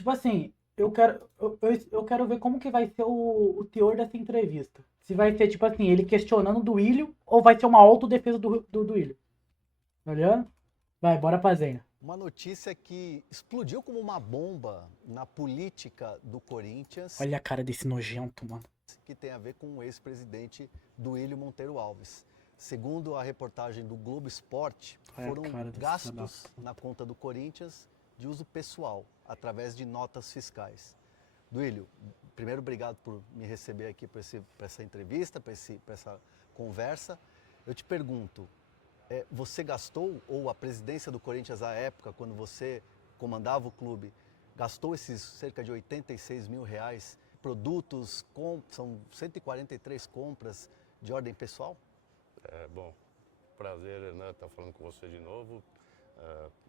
tipo assim, eu quero ver como que vai ser o teor dessa entrevista. Se vai ser, tipo assim, ele questionando do Duílio ou vai ser uma autodefesa do Duílio. Tá ligado? Vai, bora pra zenha. Uma notícia que explodiu como uma bomba na política do Corinthians, Olha a cara desse nojento, mano. que tem a ver com o ex-presidente Duílio Monteiro Alves. Segundo a reportagem do Globo Esporte, Olha a foram cara desse filho da gastos na conta do Corinthians de uso pessoal, através de notas fiscais. Duílio, primeiro obrigado por me receber aqui para essa entrevista, para essa conversa. Eu te pergunto, você gastou, ou a presidência do Corinthians à época, quando você comandava o clube, gastou esses cerca de 86 mil reais, produtos, são 143 compras de ordem pessoal? Bom, prazer, né, estar falando com você de novo.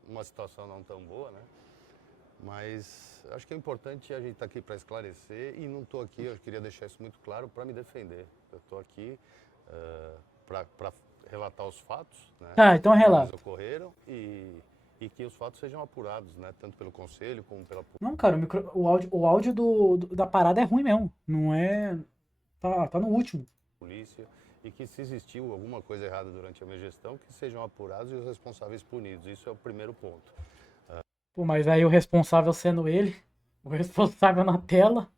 Uma situação não tão boa, né? Mas acho que é importante a gente estar aqui para esclarecer e não estou aqui, eu queria deixar isso muito claro, para me defender. Eu estou aqui para relatar os fatos, né, Tá, então como eles relata. ocorreram e que os fatos sejam apurados, né, tanto pelo conselho como pela Não, cara, o áudio da parada é ruim mesmo. Não é. Tá no último. polícia e que se existiu alguma coisa errada durante a minha gestão, que sejam apurados e os responsáveis punidos. Isso é o primeiro ponto. Pô, mas aí o responsável sendo ele, o responsável na tela.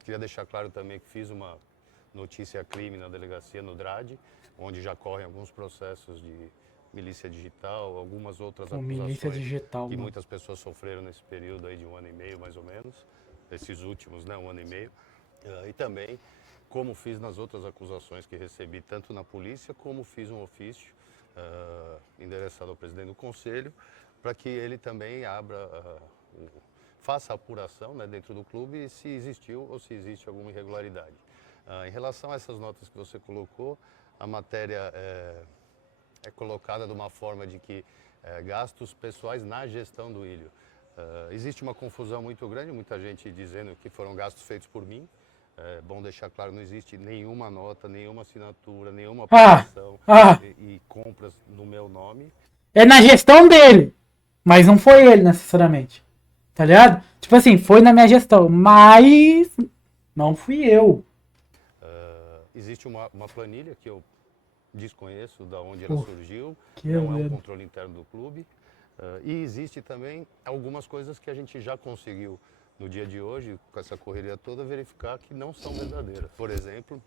Queria deixar claro também que fiz uma notícia crime na delegacia no DRAD, onde já correm alguns processos de milícia digital, algumas outras Pô, milícia acusações digital, que mano. muitas pessoas sofreram nesse período aí de 1 ano e meio, mais ou menos, esses últimos, né, 1 ano e meio. E também, como fiz nas outras acusações que recebi, tanto na polícia, como fiz um ofício endereçado ao presidente do conselho, para que ele também faça a apuração, né, dentro do clube se existiu ou se existe alguma irregularidade. Em relação a essas notas que você colocou, a matéria é colocada de uma forma de que gastos pessoais na gestão do Ilho. Existe uma confusão muito grande, muita gente dizendo que foram gastos feitos por mim. É bom deixar claro, não existe nenhuma nota, nenhuma assinatura, nenhuma Ah! aprovação Ah! e compras no meu nome. É na gestão dele. Mas não foi ele necessariamente. Tá ligado? Tipo assim, foi na minha gestão. Mas. Não fui eu. Existe uma planilha que eu desconheço de onde ela Pô, surgiu, que não é um medo. controle interno do clube. E existe também algumas coisas que a gente já conseguiu no dia de hoje, com essa correria toda, verificar que não são verdadeiras. Por exemplo,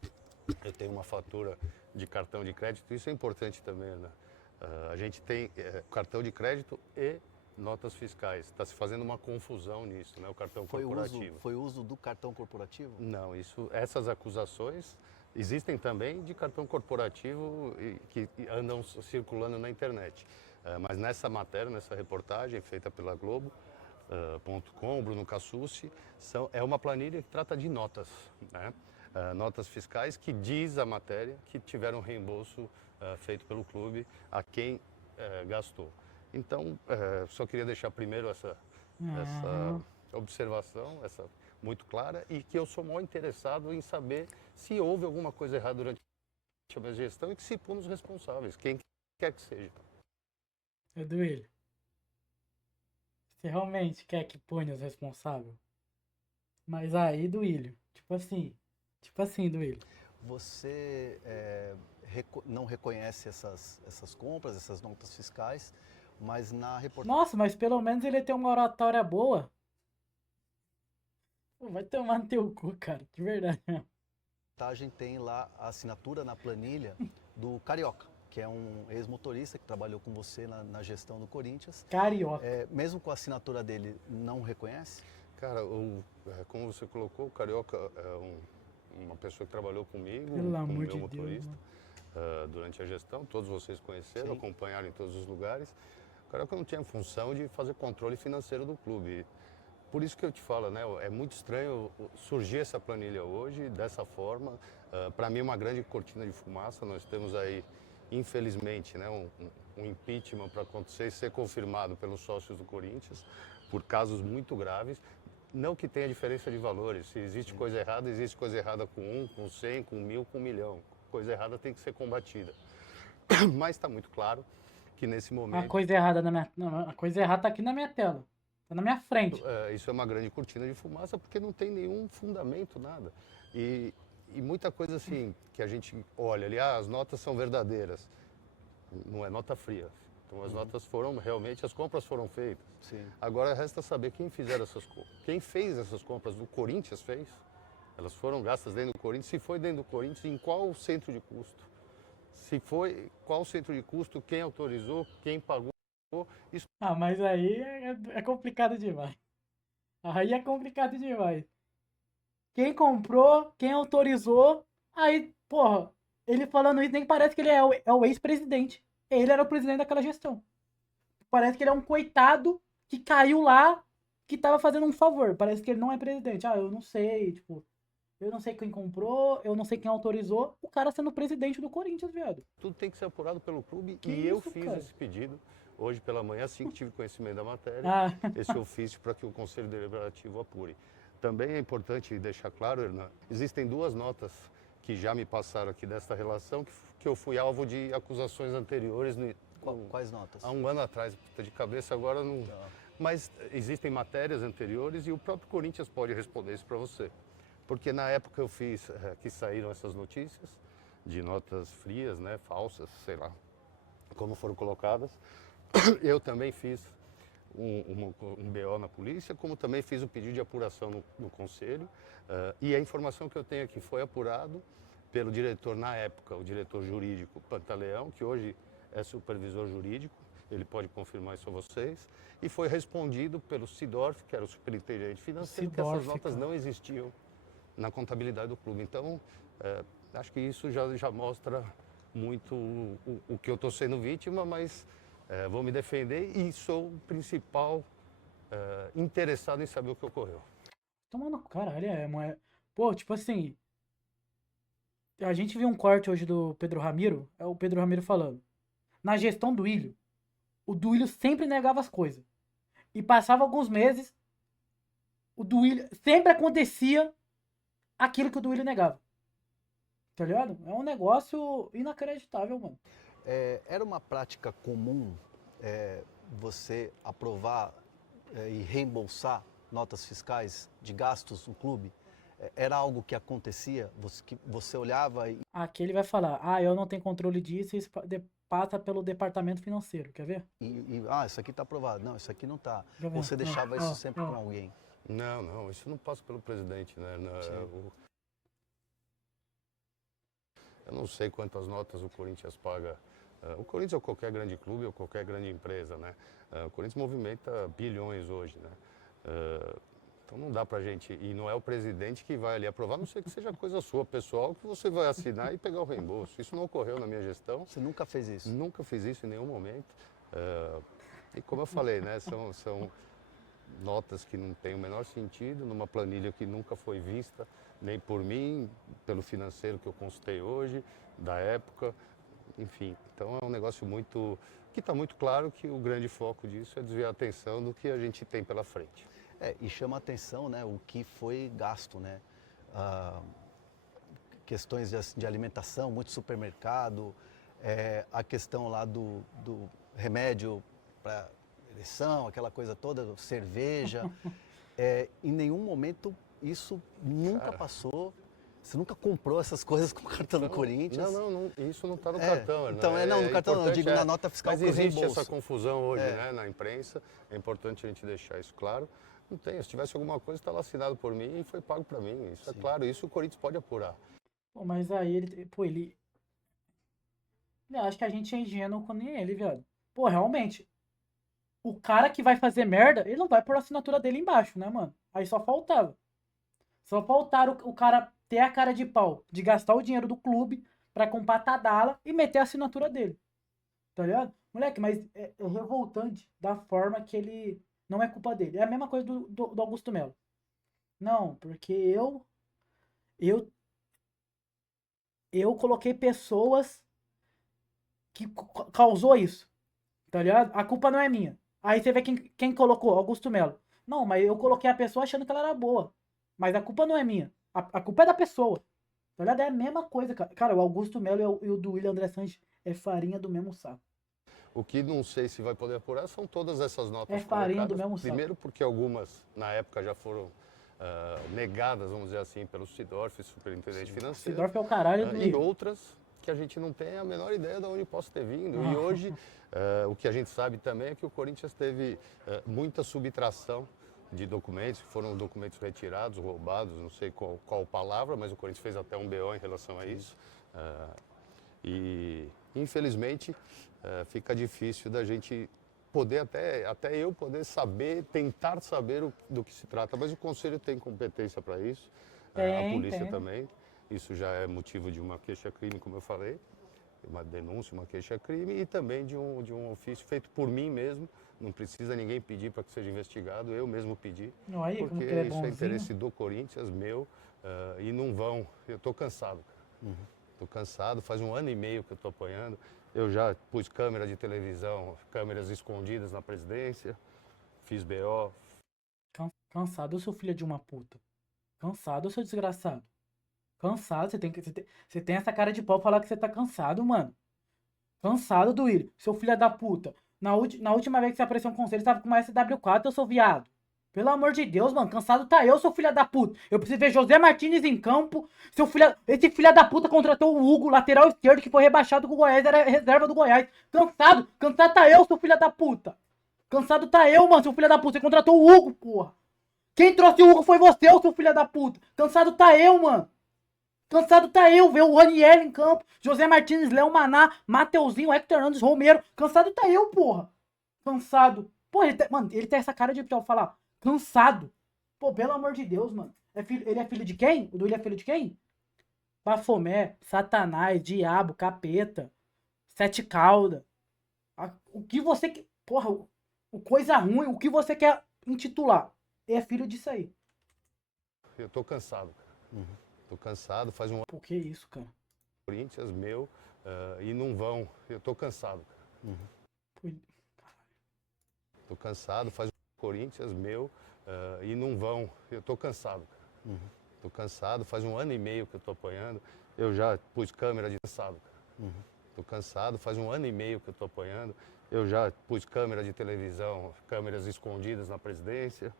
eu tenho uma fatura de cartão de crédito, isso é importante também, né? A gente tem cartão de crédito e notas fiscais. Está se fazendo uma confusão nisso, né? O cartão corporativo. Foi uso do cartão corporativo? Não, essas acusações existem também de cartão corporativo que andam circulando na internet. Mas nessa matéria, nessa reportagem feita pela Globo.com, Bruno Cassucci, é uma planilha que trata de notas, né? Notas fiscais que diz a matéria que tiveram reembolso feito pelo clube a quem gastou. Então, só queria deixar primeiro essa Ah, observação, essa muito clara, e que eu sou mal interessado em saber se houve alguma coisa errada durante a minha gestão e que se pune os responsáveis, quem quer que seja. Eduílio, você realmente quer que ponha os responsáveis? Mas aí, Duílio, tipo assim, Duílio. Você não reconhece essas compras, essas notas fiscais, mas na reportagem Nossa, mas pelo menos ele tem uma oratória boa. Pô, vai tomar no teu cu, cara, de verdade. tem lá a assinatura na planilha do Carioca, que é um ex-motorista que trabalhou com você na gestão do Corinthians. Carioca. Mesmo com a assinatura dele, não reconhece? Cara, como você colocou, o Carioca é uma pessoa que trabalhou comigo, Pelo como amor meu de Deus, motorista, mano. durante a gestão. Todos vocês conheceram, Sim. acompanharam em todos os lugares. O Carioca não tinha função de fazer controle financeiro do clube. Por isso que eu te falo, né? É muito estranho surgir essa planilha hoje dessa forma. Para mim, é uma grande cortina de fumaça. Nós temos aí, infelizmente, né, um impeachment para acontecer e ser confirmado pelos sócios do Corinthians por casos muito graves. Não que tenha diferença de valores. Se existe coisa errada, existe coisa errada com 1, com 100, com 1000, com 1 milhão. Coisa errada tem que ser combatida. Mas está muito claro que nesse A momento coisa errada na minha. Não, a coisa errada tá aqui na minha tela. Tá na minha frente. Isso é uma grande cortina de fumaça porque não tem nenhum fundamento, nada. E muita coisa assim que a gente olha ali, as notas são verdadeiras. Não é nota fria. Então as notas foram realmente, as compras foram feitas. Sim. Agora resta saber quem fizeram essas compras. Quem fez essas compras? O Corinthians fez? Elas foram gastas dentro do Corinthians? Se foi dentro do Corinthians, em qual centro de custo? Se foi, qual centro de custo? Quem autorizou? Quem pagou? Isso Ah, mas aí é complicado demais. Aí é complicado demais. Quem comprou, quem autorizou, aí, porra, ele falando isso nem parece que ele é o ex-presidente. Ele era o presidente daquela gestão. Parece que ele é um coitado que caiu lá, que tava fazendo um favor. Parece que ele não é presidente. Ah, eu não sei, tipo, eu não sei quem comprou, eu não sei quem autorizou. O cara sendo presidente do Corinthians, viado. tudo tem que ser apurado pelo clube Que e eu isso, fiz cara? esse pedido hoje pela manhã, assim que tive conhecimento da matéria, Ah, esse ofício para que o Conselho Deliberativo apure. Também é importante deixar claro, Hernan, existem duas notas que já me passaram aqui desta relação, que eu fui alvo de acusações anteriores Quais notas? há um ano atrás, de cabeça agora não. Tá. Mas existem matérias anteriores e o próprio Corinthians pode responder isso para você. Porque na época eu fiz, que saíram essas notícias, de notas frias, né, falsas, sei lá, como foram colocadas, eu também fiz um BO na polícia, como também fiz o pedido de apuração no conselho, e a informação que eu tenho aqui foi apurado pelo diretor, na época, o diretor jurídico Pantaleão, que hoje é supervisor jurídico, ele pode confirmar isso a vocês, e foi respondido pelo Sidorf, que era o superintendente financeiro, que essas Sidorf, notas cara. não existiam na contabilidade do clube. Então, acho que isso já mostra muito o que eu estou sendo vítima, mas vou me defender e sou o principal interessado em saber o que ocorreu. tomando caralho, Pô, tipo assim, a gente viu um corte hoje do Pedro Ramiro, é o Pedro Ramiro falando. Na gestão do Ilho, o Duílio sempre negava as coisas. E passava alguns meses, o Duílio sempre acontecia aquilo que o Duílio negava. Tá ligado? É um negócio inacreditável, mano. Era uma prática comum você aprovar e reembolsar notas fiscais de gastos no clube? Era algo que acontecia? Que você olhava e... Aqui ele vai falar, eu não tenho controle disso, isso passa pelo departamento financeiro, quer ver? isso aqui está aprovado. Não, isso aqui não está. Quer ver? Você deixava isso sempre ó. com alguém. Não, isso não passa pelo presidente, né? Eu não sei quantas notas o Corinthians paga. O Corinthians ou qualquer grande clube ou qualquer grande empresa, né? O Corinthians movimenta bilhões hoje, né? Então não dá pra gente, e não é o presidente que vai ali aprovar, a não ser que seja coisa sua, pessoal, que você vai assinar e pegar o reembolso. Isso não ocorreu na minha gestão. Você nunca fez isso? Nunca fiz isso em nenhum momento. E como eu falei, né? São notas que não têm o menor sentido, numa planilha que nunca foi vista, nem por mim, pelo financeiro que eu consultei hoje, da época, enfim. Então é um negócio que está muito claro que o grande foco disso é desviar a atenção do que a gente tem pela frente. E chama a atenção, né, o que foi gasto, né? Questões de alimentação, muito supermercado, a questão lá do remédio para ereção, aquela coisa toda, cerveja. Em nenhum momento isso nunca passou. Você nunca comprou essas coisas com o cartão do Corinthians? Não, isso não está no cartão. Então, no cartão não, eu digo na nota fiscal mas pro existe reembolso. essa confusão hoje, né, na imprensa, é importante a gente deixar isso claro. Não tem, se tivesse alguma coisa, está lá assinado por mim e foi pago para mim, isso é claro, isso o Corinthians pode apurar. Pô, mas aí ele acha que a gente é ingênuo com nem ele, viado. Pô, realmente, o cara que vai fazer merda, ele não vai pôr a assinatura dele embaixo, né, mano? Aí só faltava. Só faltaram o cara ter a cara de pau de gastar o dinheiro do clube pra comprar Tadala e meter a assinatura dele. Tá ligado? Moleque, mas é revoltante da forma que ele... Não é culpa dele. É a mesma coisa do Augusto Melo. Não, porque eu coloquei pessoas que causou isso. Tá ligado? A culpa não é minha. Aí você vê quem colocou, Augusto Melo. Não, mas eu coloquei a pessoa achando que ela era boa. Mas a culpa não é minha. A culpa é da pessoa. Tá ligado? É a mesma coisa, cara. Cara, o Augusto Melo e o do William André Sanches é farinha do mesmo saco. O que não sei se vai poder apurar são todas essas notas É farinha do colocadas. mesmo saco. Primeiro porque algumas, na época, já foram negadas, vamos dizer assim, pelo Sidorf, superintendente financeiro. Sidorf é o caralho do E Willian. outras que a gente não tem a menor ideia de onde possa ter vindo. E hoje, o que a gente sabe também é que o Corinthians teve muita subtração de documentos, que foram documentos retirados, roubados, não sei qual palavra, mas o Corinthians fez até um BO em relação a isso. E, infelizmente, fica difícil da gente poder, até eu poder saber, tentar saber do que se trata. Mas o Conselho tem competência para isso, a polícia também. Isso já é motivo de uma queixa-crime, como eu falei, uma denúncia, uma queixa-crime e também de um ofício feito por mim mesmo. Não precisa ninguém pedir para que seja investigado, eu mesmo pedi, Não, aí, como porque que ele é isso é bonzinho. interesse do Corinthians, meu, e não vão. Eu estou cansado, cara. Estou cansado, faz 1 ano e meio que eu estou apanhando. Eu já pus câmera de televisão, câmeras escondidas na presidência, fiz BO. Cansado, eu sou filha de uma puta. Cansado, eu sou desgraçado. Cansado, você tem essa cara de pau falar que você tá cansado, mano. Cansado do Willian, seu filho da puta. Na última vez que você apareceu no conselho, você tava com uma SW4, eu sou viado. Pelo amor de Deus, mano, cansado tá eu, seu filho da puta. Eu preciso ver José Martins em campo. Esse filho da puta contratou o Hugo, lateral esquerdo, que foi rebaixado com o Goiás, era reserva do Goiás. Cansado tá eu, seu filho da puta. Cansado tá eu, mano, seu filho da puta. Você contratou o Hugo, porra. Quem trouxe o Hugo foi você, seu filho da puta. Cansado tá eu, mano. Cansado tá eu, ver o Raniel em campo, José Martins, Léo Maná, Mateuzinho, Hector Hernandes, Romero. Cansado tá eu, porra. Cansado. Porra, mano, ele tem essa cara de falar. Cansado. Pô, pelo amor de Deus, mano. Ele é filho de quem? O Duílio é filho de quem? Bafomé, Satanás, Diabo, Capeta, Sete Cauda. O que você... Porra, o coisa ruim, o que você quer intitular? É filho disso aí. Eu estou cansado, cara. Tô cansado, faz 1 ano. Por que isso, cara? Corinthians, meu, e não vão. Eu tô cansado, cara. Tô cansado, faz Corinthians, meu, e não vão. Eu tô cansado, cara. Tô cansado, faz 1 ano e meio que eu tô apanhando. Eu já pus câmera de cansado, cara. Tô cansado, faz 1 ano e meio que eu tô apanhando. Eu já pus câmera de televisão, câmeras escondidas na presidência,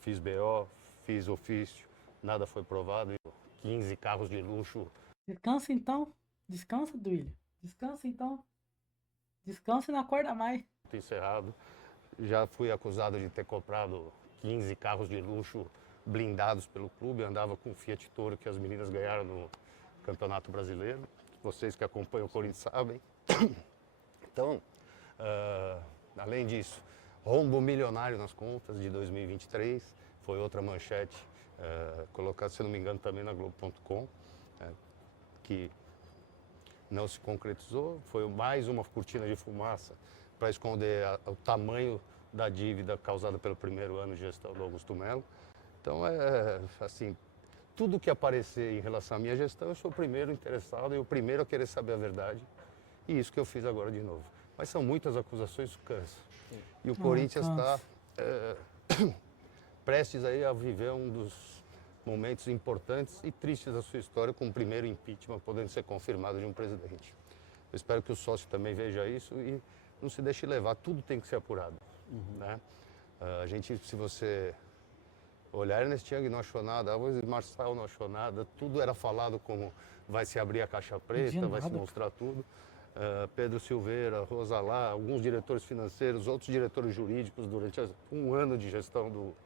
fiz BO, fiz ofício, nada foi provado. 15 carros de luxo. Descansa então. Descansa, Duílio. Descansa então. Descansa e não acorda mais. Encerrado. Já fui acusado de ter comprado 15 carros de luxo blindados pelo clube. Andava com o Fiat Toro que as meninas ganharam no Campeonato Brasileiro. Vocês que acompanham o Corinthians sabem. Então, além disso, rombo milionário nas contas de 2023. Foi outra manchete. Colocado, se não me engano, também na Globo.com, que não se concretizou. Foi mais uma cortina de fumaça para esconder o tamanho da dívida causada pelo primeiro ano de gestão do Augusto Melo. Então, assim, tudo que aparecer em relação à minha gestão, eu sou o primeiro interessado e o primeiro a querer saber a verdade. E isso que eu fiz agora de novo. Mas são muitas acusações, isso cansa. E o Corinthians está prestes aí a viver um dos momentos importantes e tristes da sua história, com o primeiro impeachment podendo ser confirmado de um presidente. Eu espero que o sócio também veja isso e não se deixe levar, tudo tem que ser apurado. Né? A gente, se você olhar, Ernest Young não achou nada, Marçal não achou nada, tudo era falado como vai se abrir a caixa preta, vai se mostrar tudo. Pedro Silveira, Rosalá, alguns diretores financeiros, outros diretores jurídicos durante 1 ano de gestão do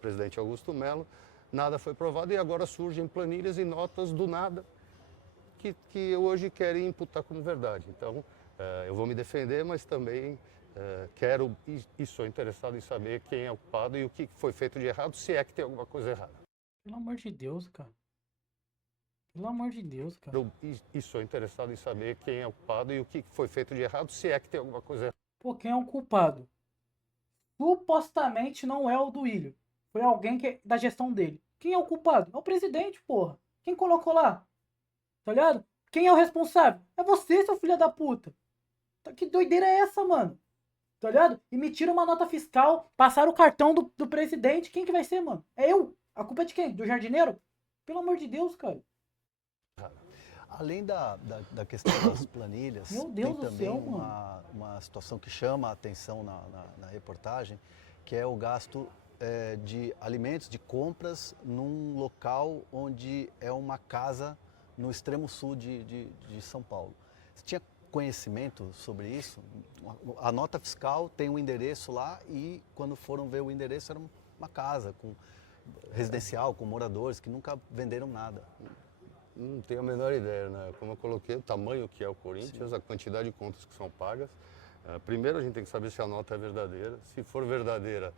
presidente Augusto Melo, nada foi provado e agora surgem planilhas e notas do nada que hoje querem imputar como verdade. Então, eu vou me defender, mas também quero e sou interessado em saber quem é o culpado e o que foi feito de errado, se é que tem alguma coisa errada. Pelo amor de Deus, cara. Pelo amor de Deus, cara. E sou interessado em saber quem é o culpado e o que foi feito de errado, se é que tem alguma coisa errada. Pô, quem é o culpado? Supostamente não é o Duílio. Foi alguém da gestão dele. Quem é o culpado? É o presidente, porra. Quem colocou lá? Tá ligado? Quem é o responsável? É você, seu filho da puta. Que doideira é essa, mano? Tá ligado? Emitiram uma nota fiscal, passaram o cartão do presidente. Quem que vai ser, mano? É eu. A culpa é de quem? Do jardineiro? Pelo amor de Deus, cara. Além da questão das planilhas, Meu Deus tem do também céu, mano. uma situação que chama a atenção na reportagem, que é o gasto de alimentos, de compras, num local onde é uma casa no extremo sul de São Paulo. Você tinha conhecimento sobre isso? A nota fiscal tem um endereço lá e quando foram ver o endereço era uma casa residencial, com moradores que nunca venderam nada. Não tenho a menor ideia, né? Como eu coloquei, o tamanho que é o Corinthians, Sim. a quantidade de contas que são pagas. Primeiro a gente tem que saber se a nota é verdadeira. Se for verdadeira,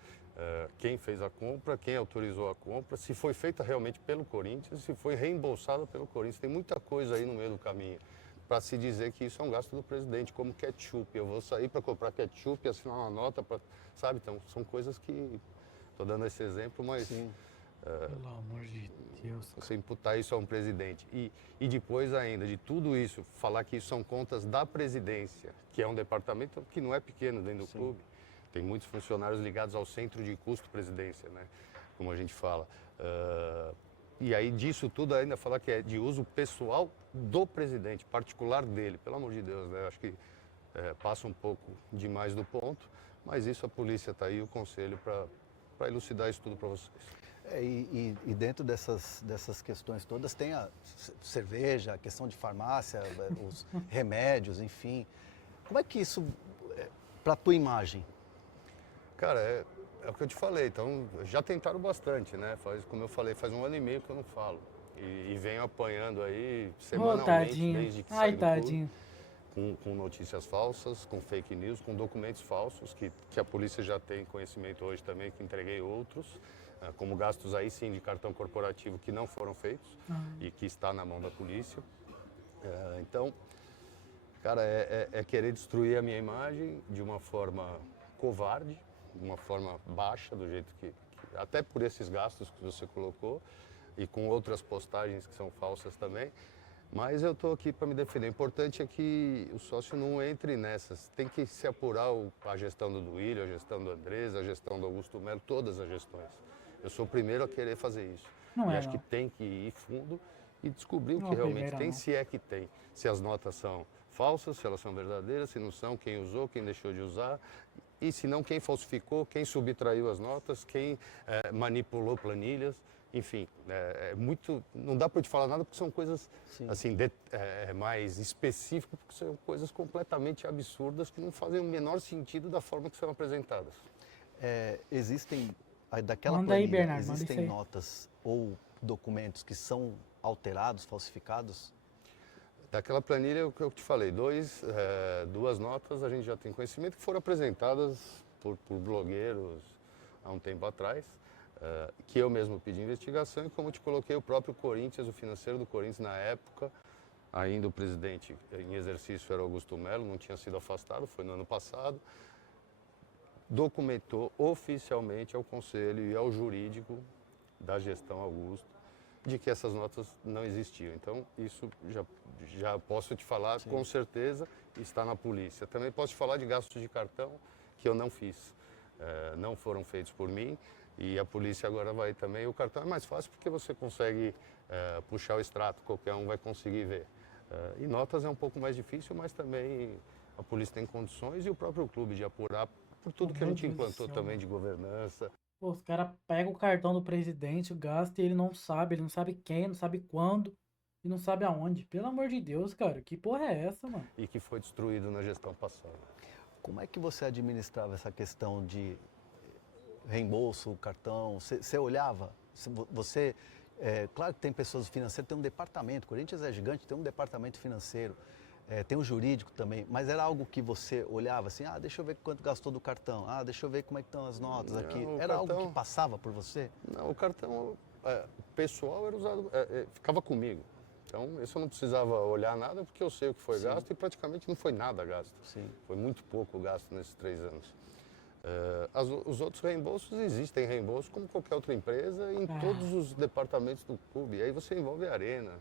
quem fez a compra, quem autorizou a compra, se foi feita realmente pelo Corinthians, se foi reembolsada pelo Corinthians. Tem muita coisa aí no meio do caminho para se dizer que isso é um gasto do presidente, como ketchup. Eu vou sair para comprar ketchup e assinar uma nota, sabe? Então, são coisas que... Estou dando esse exemplo, mas... Sim. Pelo amor de Deus. Você imputar isso a um presidente. E depois ainda, de tudo isso, falar que isso são contas da presidência, que é um departamento que não é pequeno dentro do clube. Tem muitos funcionários ligados ao centro de custo presidência, né? Como a gente fala. E aí disso tudo ainda falar que é de uso pessoal do presidente, particular dele. Pelo amor de Deus, né? Acho que passa um pouco demais do ponto, mas isso a polícia está aí, o conselho, para elucidar isso tudo para vocês. E dentro dessas questões todas tem a cerveja, a questão de farmácia, os remédios, enfim. Como é que isso, para a tua imagem? Cara, é o que eu te falei, então já tentaram bastante, né? Como eu falei, faz 1 ano e meio que eu não falo. E venho apanhando aí semanalmente, Tadinho. desde que Ai, saí do clube, tadinho. com notícias falsas, com fake news, com documentos falsos, que a polícia já tem conhecimento hoje também, que entreguei outros, como gastos aí sim de cartão corporativo que não foram feitos e que está na mão da polícia. Então, cara, é querer destruir a minha imagem de uma forma covarde, de uma forma baixa, do jeito que até por esses gastos que você colocou e com outras postagens que são falsas também. Mas eu estou aqui para me defender. O importante é que o sócio não entre nessas. Tem que se apurar a gestão do Duílio, a gestão do Andrés, a gestão do Augusto Melo, todas as gestões. Eu sou o primeiro a querer fazer isso. Não e é, acho não. que tem que ir fundo e descobrir o Não que é a realmente primeira, tem, não. se é que tem. Se as notas são falsas, se elas são verdadeiras, se não são, quem usou, quem deixou de usar. E se não, quem falsificou, quem subtraiu as notas, quem manipulou planilhas. Enfim, muito. Não dá para eu te falar nada porque são coisas assim, mais específicas, porque são coisas completamente absurdas que não fazem o menor sentido da forma que são apresentadas. Daquela Manda aí, planilha, Bernardo, manda isso existem aí. notas ou documentos que são alterados, falsificados? Daquela planilha, o que eu te falei, duas notas a gente já tem conhecimento que foram apresentadas por blogueiros há um tempo atrás, que eu mesmo pedi investigação e como eu te coloquei, o próprio Corinthians, o financeiro do Corinthians na época, ainda o presidente em exercício era Augusto Melo, não tinha sido afastado, foi no ano passado, documentou oficialmente ao conselho e ao jurídico da gestão Augusto de que essas notas não existiam. Então, isso já posso te falar com certeza, está na polícia. Também posso te falar de gastos de cartão que eu não fiz. Não foram feitos por mim e a polícia agora vai também. O cartão é mais fácil porque você consegue puxar o extrato, qualquer um vai conseguir ver. E notas é um pouco mais difícil, mas também a polícia tem condições e o próprio clube de apurar por tudo que a gente implantou também de governança. Pô, os caras pegam o cartão do presidente, gasta e ele não sabe quem, não sabe quando e não sabe aonde. Pelo amor de Deus, cara, que porra é essa, mano? E que foi destruído na gestão passada. Como é que você administrava essa questão de reembolso, cartão? Você olhava? Claro que tem pessoas financeiras, tem um departamento, o Corinthians é gigante, tem um departamento financeiro, tem um jurídico também, mas era algo que você olhava assim, deixa eu ver quanto gastou do cartão, deixa eu ver como é que estão as notas aqui. Era algo que passava por você? Não, o cartão pessoal era usado, ficava comigo. Então, isso eu não precisava olhar nada porque eu sei o que foi gasto e praticamente não foi nada gasto. Sim. Foi muito pouco gasto nesses 3 anos. Os outros reembolsos existem reembolsos como qualquer outra empresa em todos os departamentos do clube. E aí você envolve a arena,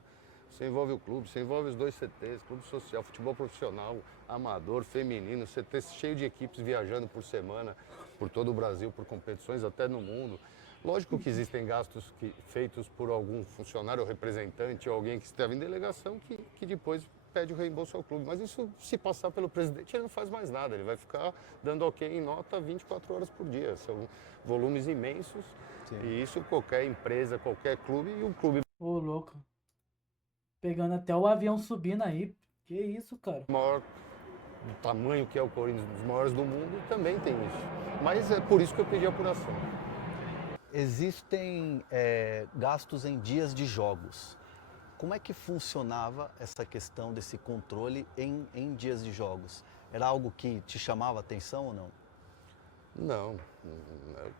você envolve o clube, você envolve os 2 CTs, clube social, futebol profissional, amador, feminino, CT cheio de equipes viajando por semana por todo o Brasil, por competições até no mundo. Lógico que existem gastos feitos por algum funcionário ou representante ou alguém que esteve em delegação que depois pede o reembolso ao clube. Mas isso, se passar pelo presidente, ele não faz mais nada. Ele vai ficar dando ok em nota 24 horas por dia. São volumes imensos. Sim. E isso qualquer empresa, qualquer clube, e um clube Ô, louco. Pegando até o avião subindo aí. Que isso, cara? maior do tamanho que é o Corinthians, dos maiores do mundo, também tem isso. Mas é por isso que eu pedi apuração. Existem gastos em dias de jogos. Como é que funcionava essa questão desse controle em dias de jogos? Era algo que te chamava a atenção ou não? Não,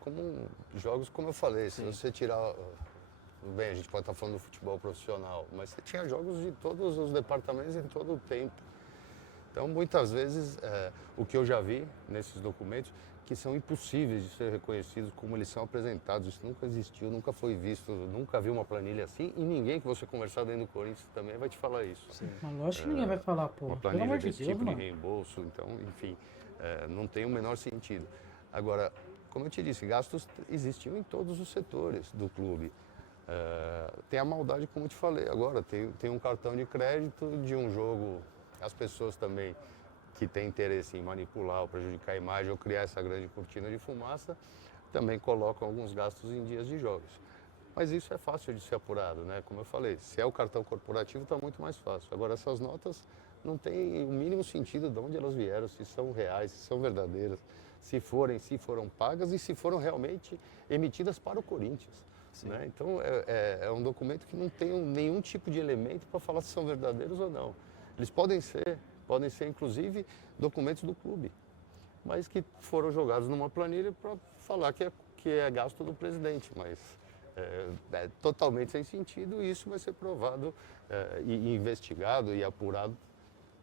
como jogos como eu falei, se Sim. você tirar, bem, a gente pode estar falando do futebol profissional, mas você tinha jogos de todos os departamentos em todo o tempo. Então, muitas vezes, o que eu já vi nesses documentos, que são impossíveis de ser reconhecidos como eles são apresentados, isso nunca existiu, nunca foi visto, nunca vi uma planilha assim, e ninguém que você conversar dentro do Corinthians também vai te falar isso. Sim. Mas lógico que ninguém vai falar, pô. Uma Pelo planilha amor de desse Deus, tipo de mano. reembolso, então, enfim, não tem o menor sentido. Agora, como eu te disse, gastos existiam em todos os setores do clube. Tem a maldade, como eu te falei agora, tem um cartão de crédito de um jogo, as pessoas também que têm interesse em manipular ou prejudicar a imagem ou criar essa grande cortina de fumaça, também colocam alguns gastos em dias de jogos. Mas isso é fácil de ser apurado, né? Como eu falei, se é o cartão corporativo está muito mais fácil. Agora essas notas não têm o mínimo sentido de onde elas vieram, se são reais, se são verdadeiras, se foram pagas e se foram realmente emitidas para o Corinthians. Né? Então é um documento que não tem nenhum tipo de elemento para falar se são verdadeiros ou não. Eles podem ser inclusive documentos do clube, mas que foram jogados numa planilha para falar que é gasto do presidente, mas é totalmente sem sentido e isso vai ser provado e investigado e apurado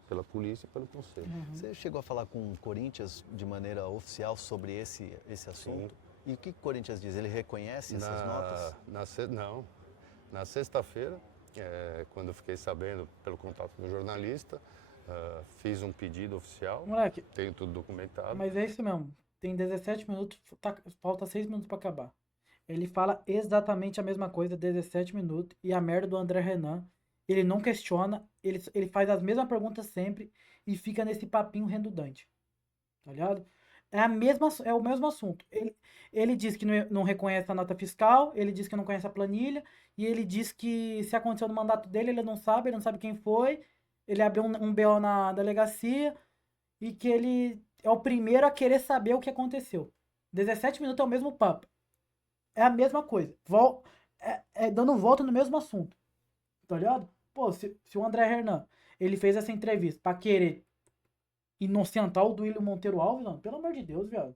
pela polícia e pelo conselho. Você chegou a falar com o Corinthians de maneira oficial sobre esse assunto? E o que o Corinthians diz? Ele reconhece essas notas? Não. Na sexta-feira, quando eu fiquei sabendo pelo contato do jornalista, fiz um pedido oficial, Moleque, tenho tudo documentado. mas é isso mesmo. Tem 17 minutos, falta 6 minutos pra acabar. Ele fala exatamente a mesma coisa, 17 minutos, e a merda do André Renan, ele não questiona, ele faz as mesmas perguntas sempre e fica nesse papinho redundante. Tá ligado? É o mesmo assunto. Ele diz que não reconhece a nota fiscal, ele diz que não conhece a planilha, e ele diz que se aconteceu no mandato dele, ele não sabe quem foi, ele abriu um BO na delegacia, e que ele é o primeiro a querer saber o que aconteceu. 17 minutos é o mesmo papo. É a mesma coisa. Dando volta no mesmo assunto. Tá ligado? Pô, se o André Hernan, ele fez essa entrevista pra querer inocentar o Duílio Monteiro Alves, mano, pelo amor de Deus, viado.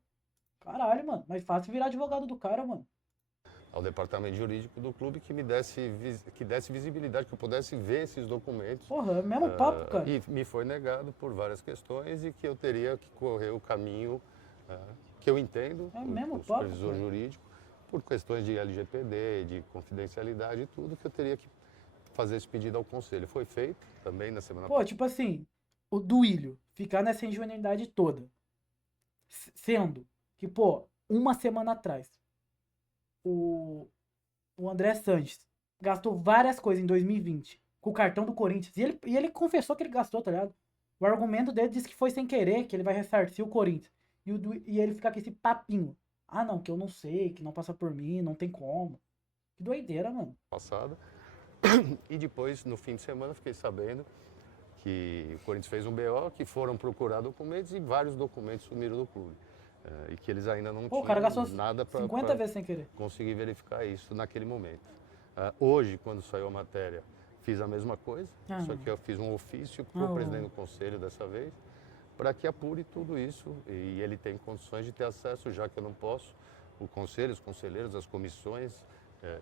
Caralho, mano. Mais fácil virar advogado do cara, mano. Ao departamento jurídico do clube que desse visibilidade, que eu pudesse ver esses documentos. Porra, é o mesmo papo, cara. E me foi negado por várias questões e que eu teria que correr o caminho que eu entendo, É o mesmo o papo, supervisor cara. jurídico, por questões de LGPD, de confidencialidade e tudo, que eu teria que fazer esse pedido ao conselho. Foi feito também na semana Pô, tipo assim, o Duílio ficar nessa ingenuidade toda, sendo que, pô, uma semana atrás, o André Sanches gastou várias coisas em 2020 com o cartão do Corinthians. E ele confessou que ele gastou, tá ligado? O argumento dele diz que foi sem querer, que ele vai ressarcir o Corinthians. E ele fica com esse papinho. Ah, não, que eu não sei, que não passa por mim, não tem como. Que doideira, mano. passada. E depois, no fim de semana, fiquei sabendo que o Corinthians fez um BO, que foram procurar documentos e vários documentos sumiram do clube. E que eles ainda não Pô, o cara gastou tinham nada para 50 vezes sem querer. conseguir verificar isso naquele momento. Hoje, quando saiu a matéria, fiz a mesma coisa, só que eu fiz um ofício para o presidente do conselho dessa vez, para que apure tudo isso e ele tem condições de ter acesso, já que eu não posso. O conselho, os conselheiros, as comissões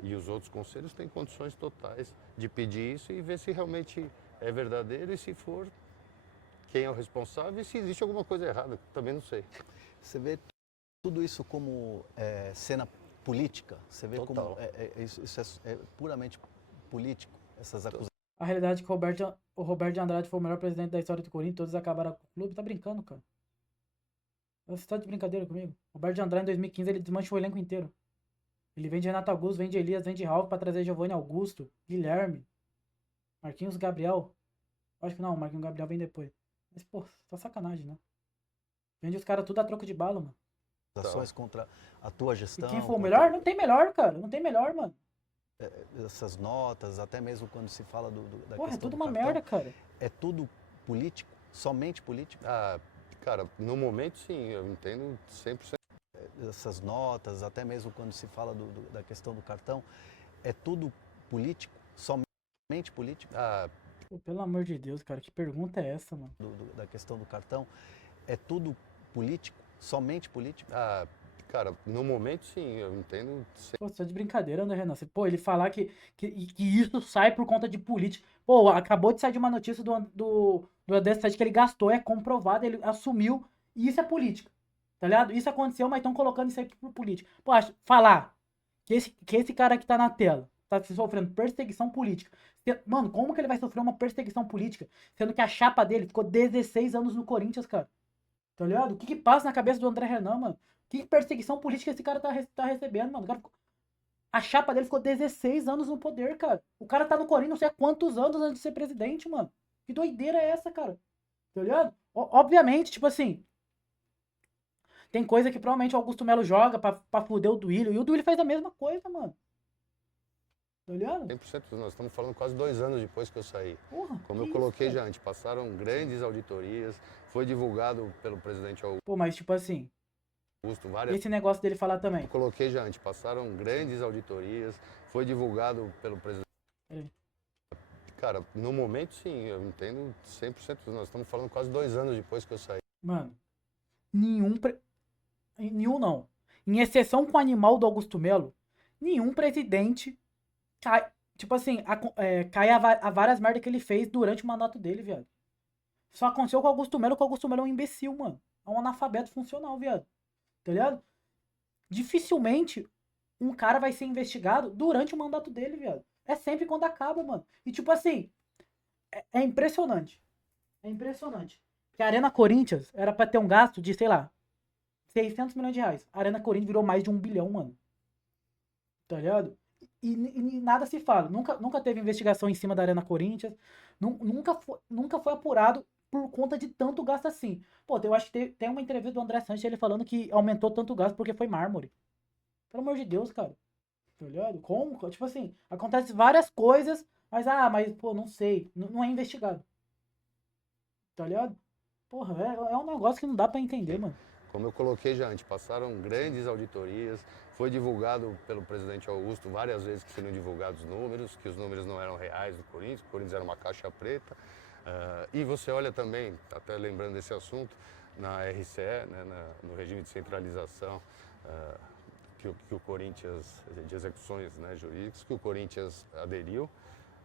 e os outros conselhos têm condições totais de pedir isso e ver se realmente é verdadeiro e se for, quem é o responsável e se existe alguma coisa errada, também não sei. Você vê tudo isso como cena política? Você vê Total. como isso é puramente político, essas acusações? A realidade é que o Roberto de Andrade foi o melhor presidente da história do Corinthians, todos acabaram com o clube. Tá brincando, cara. Você tá de brincadeira comigo? Roberto de Andrade, em 2015, ele desmanchou o elenco inteiro. Ele vende Renato Augusto, vende Elias, vende Ralf pra trazer Giovanni Augusto, Guilherme, Marquinhos Gabriel. Acho que não, o Marquinhos Gabriel vem depois. Mas, pô, tá sacanagem, né? Vende os caras tudo a troco de bala, mano. Ações contra a tua E gestão, quem for o contra melhor? Não tem melhor, cara. Não tem melhor, mano. essas notas, até mesmo quando se fala da Porra, é questão tudo do uma cartão, merda, cara. é tudo político, somente político. Ah, cara, no momento sim, eu entendo 100%. Essas notas, até mesmo quando se fala da questão do cartão, é tudo político, somente político. Ah, Pô, pelo amor de Deus, cara. Que pergunta é essa, mano? Da questão do cartão, é tudo político, somente político. ah, cara, no momento sim, eu entendo Pô, você tá de brincadeira, né, Renan? Pô, ele falar que isso sai por conta de política. Pô, acabou de sair de uma notícia do André Sete que ele gastou, é comprovado, ele assumiu. E isso é política. Tá ligado? Isso aconteceu, mas estão colocando isso aí por política. Pô, falar que esse cara que tá na tela tá sofrendo perseguição política. Mano, como que ele vai sofrer uma perseguição política? Sendo que a chapa dele ficou 16 anos no Corinthians, cara. Tá ligado? O que que passa na cabeça do André Renan, mano? Que perseguição política esse cara tá recebendo, mano? A chapa dele ficou 16 anos no poder, cara. O cara tá no Corinthians não sei há quantos anos antes de ser presidente, mano. Que doideira é essa, cara? Tá ligado? Obviamente, tipo assim, tem coisa que provavelmente o Augusto Melo joga pra fuder o Duílio. E o Duílio fez a mesma coisa, mano. Tá ligado? 100%. Nós estamos falando quase 2 anos depois que eu saí. Porra, Como que eu isso, coloquei cara? já antes, passaram grandes auditorias, foi divulgado pelo presidente Pô, mas tipo assim, Augusto várias. esse negócio dele falar também. Eu coloquei já antes, passaram grandes auditorias, foi divulgado pelo presidente. Peraí. Cara, no momento sim, eu entendo 100%. Nós estamos falando quase 2 anos depois que eu saí. Mano, nenhum. Nenhum não. Em exceção com o animal do Augusto Melo, nenhum presidente cai. Tipo assim, cai a várias merdas que ele fez durante o mandato dele, viado. Só aconteceu com o Augusto Melo, que o Augusto Melo é um imbecil, mano. É um analfabeto funcional, viado. Tá ligado? Dificilmente um cara vai ser investigado durante o mandato dele, viado. É sempre quando acaba, mano. E tipo assim, é impressionante. É impressionante. Que a Arena Corinthians era pra ter um gasto de, sei lá, 600 milhões de reais. A Arena Corinthians virou mais de 1 bilhão, mano. Tá ligado? E nada se fala. Nunca teve investigação em cima da Arena Corinthians. Nunca foi apurado por conta de tanto gasto assim. Pô, eu acho que tem uma entrevista do André Sanches ele falando que aumentou tanto o gasto porque foi mármore. Pelo amor de Deus, cara. Tá ligado? Como? Tipo assim, acontece várias coisas, mas, pô, não sei. Não é investigado. Tá ligado? Porra, é um negócio que não dá pra entender, mano. Como eu coloquei já antes, passaram grandes auditorias, foi divulgado pelo presidente Augusto várias vezes que seriam divulgados números, que os números não eram reais do Corinthians, o Corinthians era uma caixa preta. E você olha também, até lembrando desse assunto, na RCE, né, no regime de centralização que o Corinthians, de execuções, né, jurídicas, que o Corinthians aderiu,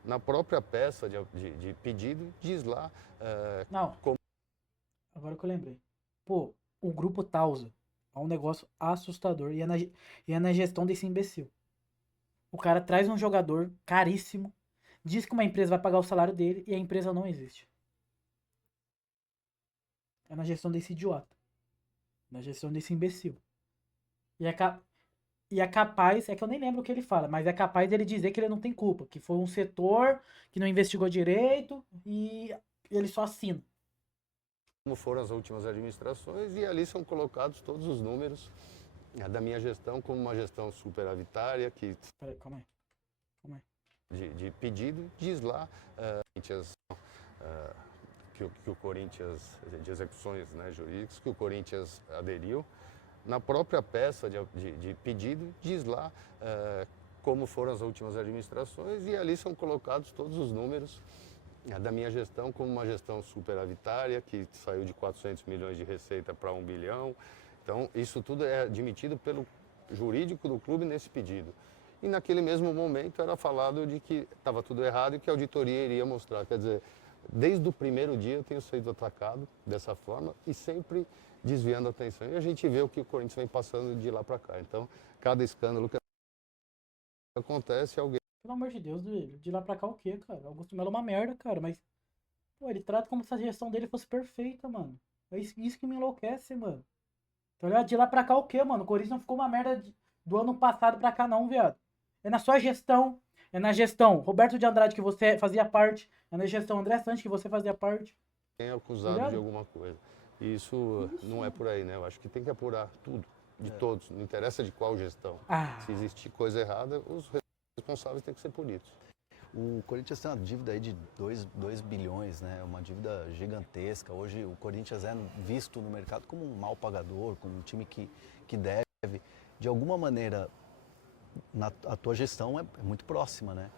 na própria peça de pedido, diz lá Não, agora que eu lembrei. Pô, o grupo Tausa é um negócio assustador e é na gestão desse imbecil. O cara traz um jogador caríssimo, diz que uma empresa vai pagar o salário dele e a empresa não existe. É na gestão desse idiota. Na gestão desse imbecil. E é capaz, é que eu nem lembro o que ele fala, mas é capaz dele dizer que ele não tem culpa, que foi um setor que não investigou direito e ele só assina. como foram as últimas administrações, e ali são colocados todos os números da minha gestão como uma gestão superavitária, Peraí, calma aí. de pedido, diz lá que o Corinthians, de execuções, né, jurídicas, que o Corinthians aderiu. Na própria peça de pedido, diz lá como foram as últimas administrações, e ali são colocados todos os números da minha gestão como uma gestão superavitária, que saiu de 400 milhões de receita para 1 bilhão. Então, isso tudo é admitido pelo jurídico do clube nesse pedido. E naquele mesmo momento era falado de que estava tudo errado e que a auditoria iria mostrar. Quer dizer, desde o primeiro dia eu tenho sido atacado dessa forma e sempre desviando a atenção. E a gente vê o que o Corinthians vem passando de lá para cá. Então, cada escândalo que acontece, alguém... Pelo amor de Deus, de lá pra cá o quê, cara? Augusto Melo é uma merda, cara, mas. Pô, ele trata como se a gestão dele fosse perfeita, mano. É isso que me enlouquece, mano. Tá ligado? De lá pra cá o quê, mano? O Corinthians não ficou uma merda do ano passado pra cá não, viado. É na sua gestão, é na gestão Roberto de Andrade que você fazia parte, é na gestão André Sanches que você fazia parte. É acusado Ligado? de alguma coisa. E isso não é por aí, né? Eu acho que tem que apurar tudo, de todos. Não interessa de qual gestão. Ah, Se existir coisa errada, os responsáveis têm que ser punidos. O Corinthians tem uma dívida aí de 2 bilhões, né? Uma dívida gigantesca. Hoje o Corinthians é visto no mercado como um mal pagador, como um time que deve. De alguma maneira, a tua gestão é muito próxima, né?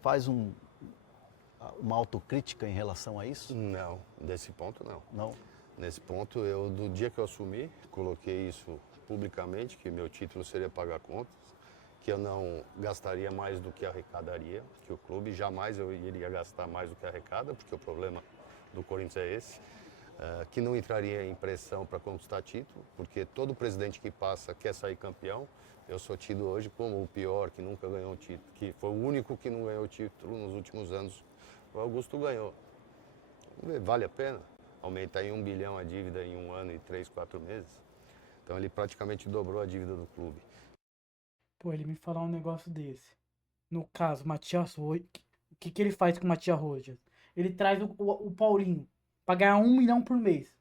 Faz uma autocrítica em relação a isso? Não, nesse ponto não. Não? Nesse ponto, eu, do dia que eu assumi, coloquei isso publicamente, que meu título seria pagar contas, que eu não gastaria mais do que arrecadaria, que o clube jamais eu iria gastar mais do que arrecada, porque o problema do Corinthians é esse, que não entraria em pressão para conquistar título, porque todo presidente que passa quer sair campeão. Eu sou tido hoje como o pior, que nunca ganhou um título, que foi o único que não ganhou título nos últimos anos. O Augusto ganhou. Vale a pena aumentar em 1 bilhão a dívida em 1 ano e 3, 4 meses? Então ele praticamente dobrou a dívida do clube. pô, ele me falar um negócio desse. No caso, Matias Rojas, o que ele faz com o Matias Rojas? Ele traz o Paulinho pra ganhar 1 milhão por mês.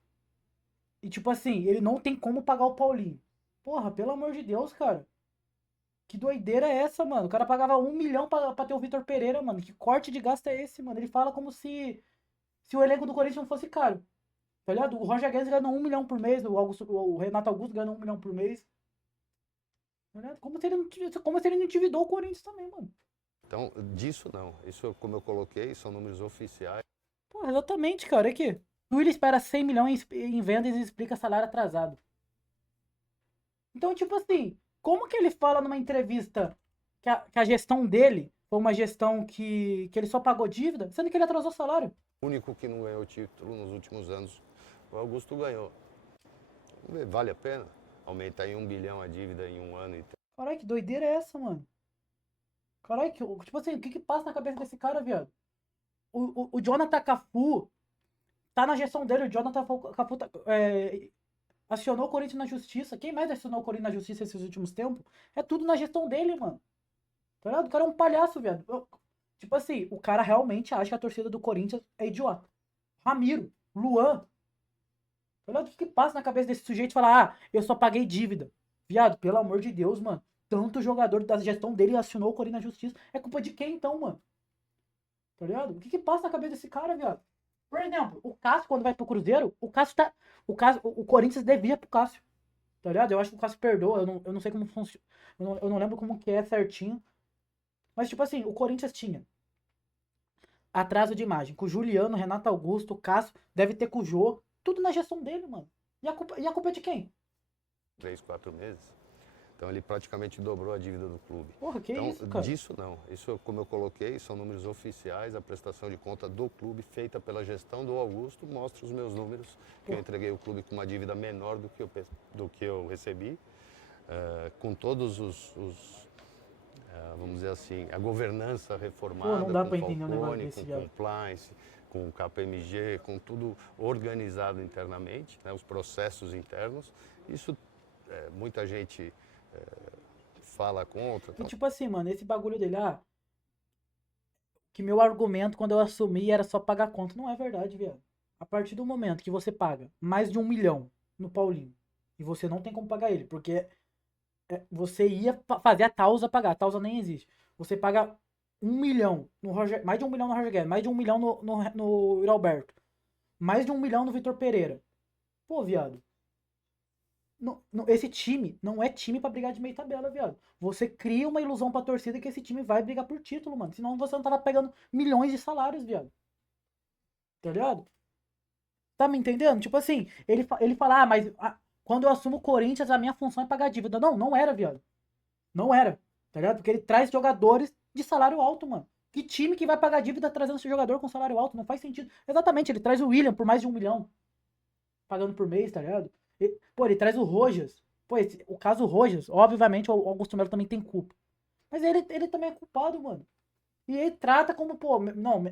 E tipo assim, ele não tem como pagar o Paulinho. Porra, pelo amor de Deus, cara. Que doideira é essa, mano? O cara pagava 1 milhão pra ter o Vitor Pereira, mano. Que corte de gasto é esse, mano? Ele fala como se o elenco do Corinthians não fosse caro. Tá ligado? O Roger Guedes ganhando 1 milhão por mês, o Renato Augusto ganhando 1 milhão por mês. Tá ligado? Como se ele não endividou o Corinthians também, mano. Então, disso não. Isso, como eu coloquei, são números oficiais. Pô, exatamente, cara. É que o Willi espera 100 milhões em vendas e explica salário atrasado. Então, tipo assim, como que ele fala numa entrevista que a gestão dele foi uma gestão que ele só pagou dívida, sendo que ele atrasou salário? O único que não ganhou título nos últimos anos, o Augusto ganhou. Vale a pena aumentar em 1 bilhão a dívida em 1 ano e 3. Caralho, que doideira é essa, mano? Caralho, tipo assim, o que passa na cabeça desse cara, viado? O Jonathan Cafu tá na gestão dele, o Jonathan Cafu acionou o Corinthians na justiça. Quem mais acionou o Corinthians na justiça esses últimos tempos? É tudo na gestão dele, mano. Tá ligado? O cara é um palhaço, viado. Tipo assim, o cara realmente acha que a torcida do Corinthians é idiota. Ramiro, Luan. Tá ligado? O que passa na cabeça desse sujeito falar, eu só paguei dívida. Viado, pelo amor de Deus, mano. Tanto jogador da gestão dele acionou o Corinthians na justiça. É culpa de quem então, mano? Tá ligado? O que passa na cabeça desse cara, viado? Por exemplo, o Cássio, quando vai pro Cruzeiro, o Cássio tá. O Corinthians devia pro Cássio. Tá ligado? Eu acho que o Cássio perdoa. Eu não sei como funciona. Eu não lembro como que é certinho. Mas, tipo assim, o Corinthians tinha atraso de imagem com o Juliano, Renato Augusto, o Cássio, deve ter com o Jô. Tudo na gestão dele, mano. E a culpa é de quem? 3, 4 meses. Então ele praticamente dobrou a dívida do clube. Porra, que então, isso, cara? disso não. Isso, como eu coloquei, são números oficiais. A prestação de conta do clube, feita pela gestão do Augusto, mostra os meus números. Que eu entreguei o clube com uma dívida menor do que eu recebi. Com todos vamos dizer assim, a governança reformada, Pô, não dá com pra entender um negócio Falcone, desse, com viado. compliance, com KPMG, com tudo organizado internamente, né, os processos internos. Isso, muita gente fala contra. E Então, tipo assim, mano, esse bagulho dele, que meu argumento quando eu assumi era só pagar a conta. Não é verdade, viado. A partir do momento que você paga mais de 1 milhão no Paulinho e você não tem como pagar ele, porque você ia fazer a Tausa pagar. A Tausa nem existe. Você paga 1 milhão no Roger, mais de 1 milhão no Roger Guedes, mais de 1 milhão no Yuri Alberto, mais de 1 milhão no Vitor Pereira. Pô, viado. Esse time não é time pra brigar de meio tabela, viado. Você cria uma ilusão pra torcida que esse time vai brigar por título, mano. Senão você não tava pegando milhões de salários, viado. Tá ligado? Tá me entendendo? Tipo assim, ele fala, mas quando eu assumo o Corinthians, a minha função é pagar dívida. Não, não era, viado. Não era. Tá ligado? Porque ele traz jogadores de salário alto, mano. Que time que vai pagar dívida trazendo esse jogador com salário alto? Não faz sentido. Exatamente, ele traz o William por mais de 1 milhão. Pagando por mês, tá ligado? Pô, ele traz o Rojas. Pô, o caso Rojas, obviamente o Augusto Melo também tem culpa. Mas ele também é culpado, mano. E ele trata como, pô, não,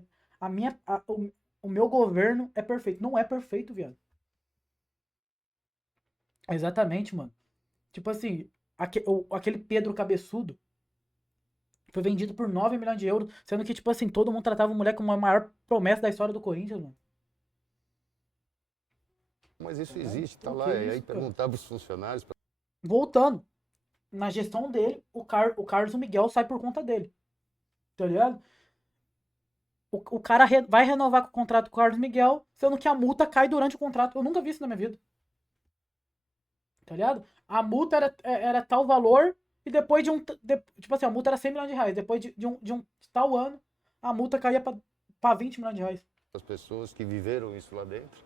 o meu governo é perfeito. Não é perfeito, viado. Exatamente, mano. Tipo assim, aquele Pedro Cabeçudo foi vendido por 9 milhões de euros, sendo que, tipo assim, todo mundo tratava o moleque como a maior promessa da história do Corinthians, mano. Mas Tá isso ligado? existe, tá O que lá. é E aí isso, cara? perguntar para os funcionários, Voltando, na gestão dele, o Carlos Miguel sai por conta dele. Tá ligado? O cara vai renovar com o contrato com o Carlos Miguel, sendo que a multa cai durante o contrato. Eu nunca vi isso na minha vida. Tá ligado? A multa era tal valor e depois de um. Tipo assim, a multa era 100 milhões de reais. Depois de um tal ano, a multa caía pra 20 milhões de reais. as pessoas que viveram isso lá dentro.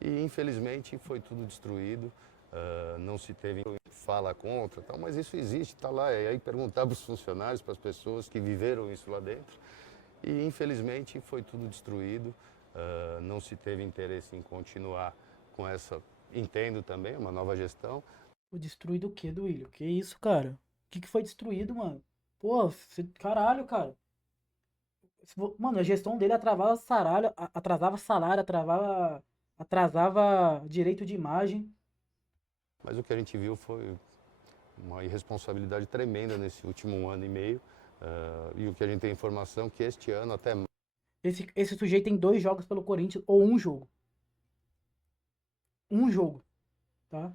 E infelizmente foi tudo destruído. Não se teve fala contra, tal, mas isso existe, está lá. E aí perguntar para os funcionários, para as pessoas que viveram isso lá dentro. E infelizmente foi tudo destruído. Não se teve interesse em continuar com essa. Entendo também, uma nova gestão. O destruído o quê, Duílio? Que isso, cara? O que foi destruído, mano? Pô, caralho, cara. Mano, a gestão dele atrasava salário, atrasava direito de imagem. Mas o que a gente viu foi uma irresponsabilidade tremenda nesse último ano e meio. E o que a gente tem informação é que este ano até Esse sujeito tem 2 jogos pelo Corinthians, ou um jogo. Um jogo, tá?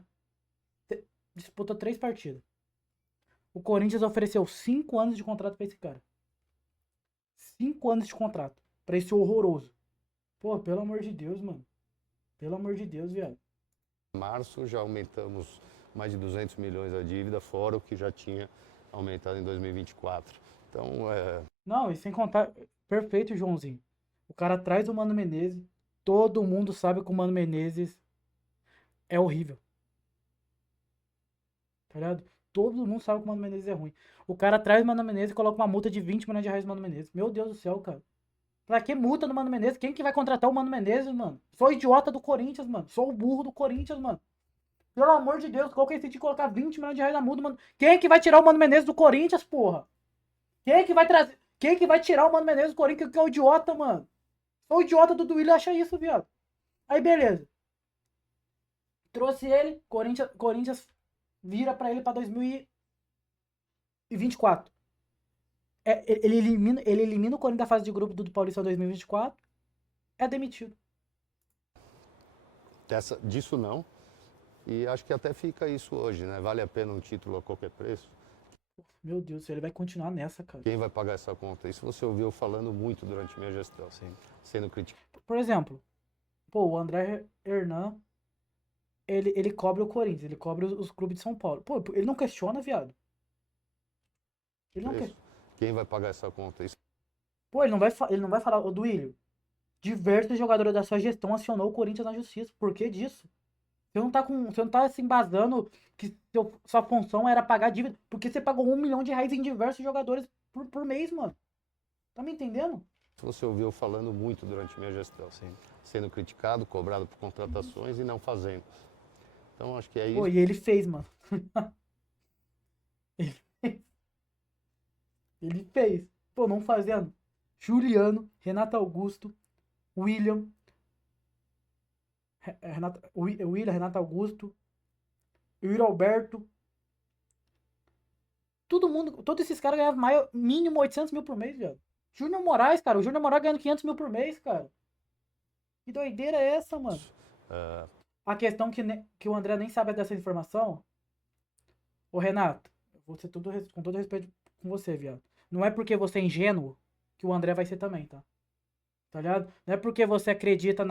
Disputou 3 partidas. O Corinthians ofereceu 5 anos de contrato pra esse cara. 5 anos de contrato. Pra esse horroroso. Pô, pelo amor de Deus, mano. Pelo amor de Deus, viado. março já aumentamos mais de 200 milhões a dívida, fora o que já tinha aumentado em 2024. Então, Não, e sem contar. Perfeito, Joãozinho. O cara traz o Mano Menezes. Todo mundo sabe que o Mano Menezes é horrível. Tá ligado? Todo mundo sabe que o Mano Menezes é ruim. O cara traz o Mano Menezes e coloca uma multa de 20 milhões de reais no Mano Menezes. Meu Deus do céu, cara. Pra que multa no Mano Menezes? Quem que vai contratar o Mano Menezes, mano? Sou o idiota do Corinthians, mano. Sou o burro do Corinthians, mano. Pelo amor de Deus, qual que é esse de colocar 20 milhões de reais na multa, mano? Quem é que vai tirar o Mano Menezes do Corinthians, porra? Quem é que vai trazer. Quem é que vai tirar o Mano Menezes do Corinthians, que é o idiota, mano? Sou o idiota do Duílio acha isso, viado. Aí, beleza. Trouxe ele, Corinthians vira pra ele pra 2024. Ele elimina o Corinthians da fase de grupo do Paulista 2024. É demitido. disso não. E acho que até fica isso hoje, né? Vale a pena um título a qualquer preço? Meu Deus, ele vai continuar nessa, cara. Quem vai pagar essa conta? Isso você ouviu falando muito durante minha gestão, Sim. sendo criticado. Por exemplo, pô, o André Hernan, ele cobre o Corinthians, ele cobre os clubes de São Paulo. Pô, ele não questiona, viado. Ele não quer. Quem vai pagar essa conta? Isso Pô, ele não vai falar, ô Duílio, diversos jogadores da sua gestão acionou o Corinthians na justiça. Por que disso? Você não tá se embasando que sua função era pagar dívida, porque você pagou 1 milhão de reais em diversos jogadores por mês, mano. Tá me entendendo? você ouviu falando muito durante minha gestão, Sim. sendo criticado, cobrado por contratações e não fazendo. Então acho que é Pô, isso. e ele fez, mano. Ele fez. Pô, não fazendo. Juliano, Renato Augusto, William, William, Renato Augusto, Yuri Alberto. Todo mundo, todos esses caras ganhavam mínimo 800 mil por mês, velho. Júnior Moraes, cara. O Júnior Moraes ganhando 500 mil por mês, cara. Que doideira é essa, mano? A questão que o André nem sabe dessa informação. Ô, Renato, eu vou ser com todo respeito com você, viado. Não é porque você é ingênuo que o André vai ser também, tá? Tá ligado? Não é porque você acredita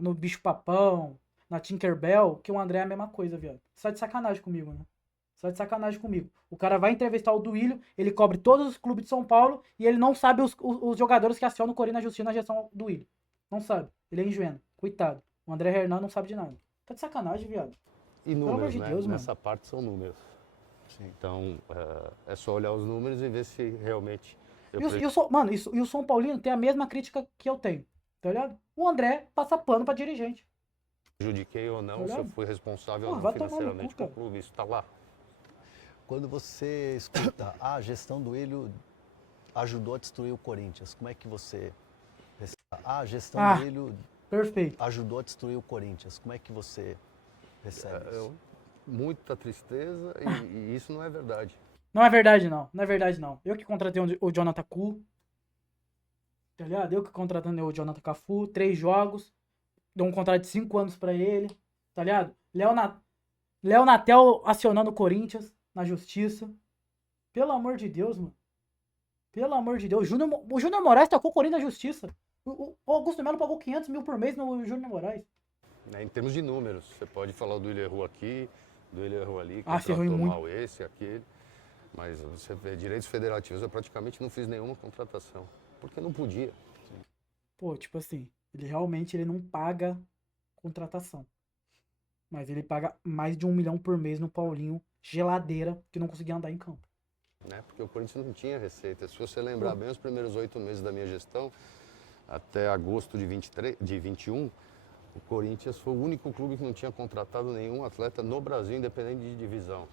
no bicho papão, na Tinkerbell, que o André é a mesma coisa, viado. Só de sacanagem comigo, né? Só de sacanagem comigo. O cara vai entrevistar o Duílio, ele cobre todos os clubes de São Paulo e ele não sabe os jogadores que acionam o Corinthians na Justiça na gestão do Duílio. Não sabe. Ele é ingênuo. Coitado. O André Hernan não sabe de nada. Tá de sacanagem, viado. E Pelo amor números, de né? Deus, mano. Nessa parte são números. Sim. Então, é só olhar os números e ver se realmente Mano, e o São Paulino tem a mesma crítica que eu tenho. Tá ligado? O André passa pano pra dirigente. prejudiquei ou não, se eu fui responsável ou não vai tomar no financeiramente cu, com o cara. clube. Isso está lá. Quando você escuta, a gestão do Duílio ajudou a destruir o Corinthians, como é que você recebe? A gestão do Duílio Perfeito. ajudou a destruir o Corinthians, como é que você recebe isso? muita tristeza e isso não é verdade. Não é verdade, não. Não é verdade, não. Eu que contratei o Jonathan Kuh, tá ligado? Eu que contratei o Jonathan Cafu, 3 jogos, dou um contrato de 5 anos pra ele, tá ligado? Léo Natel acionando o Corinthians na justiça. Pelo amor de Deus, mano. Pelo amor de Deus. O Júnior Moraes tacou o Corinthians na justiça. O Augusto Melo pagou 500 mil por mês no Júnior Moraes. Né? Em termos de números, você pode falar do Willian errou aqui, do Willian errou ali, Ah, você errou contratou muito. mal esse, aquele. Mas você vê, direitos federativos, eu praticamente não fiz nenhuma contratação, porque não podia. Pô, tipo assim, ele não paga contratação. Mas ele paga mais de 1 milhão por mês no Paulinho, geladeira, que não conseguia andar em campo. Né? Porque o Corinthians não tinha receita. Se você lembrar bem, os primeiros 8 meses da minha gestão, até agosto de 21, o Corinthians foi o único clube que não tinha contratado nenhum atleta no Brasil, independente de divisão.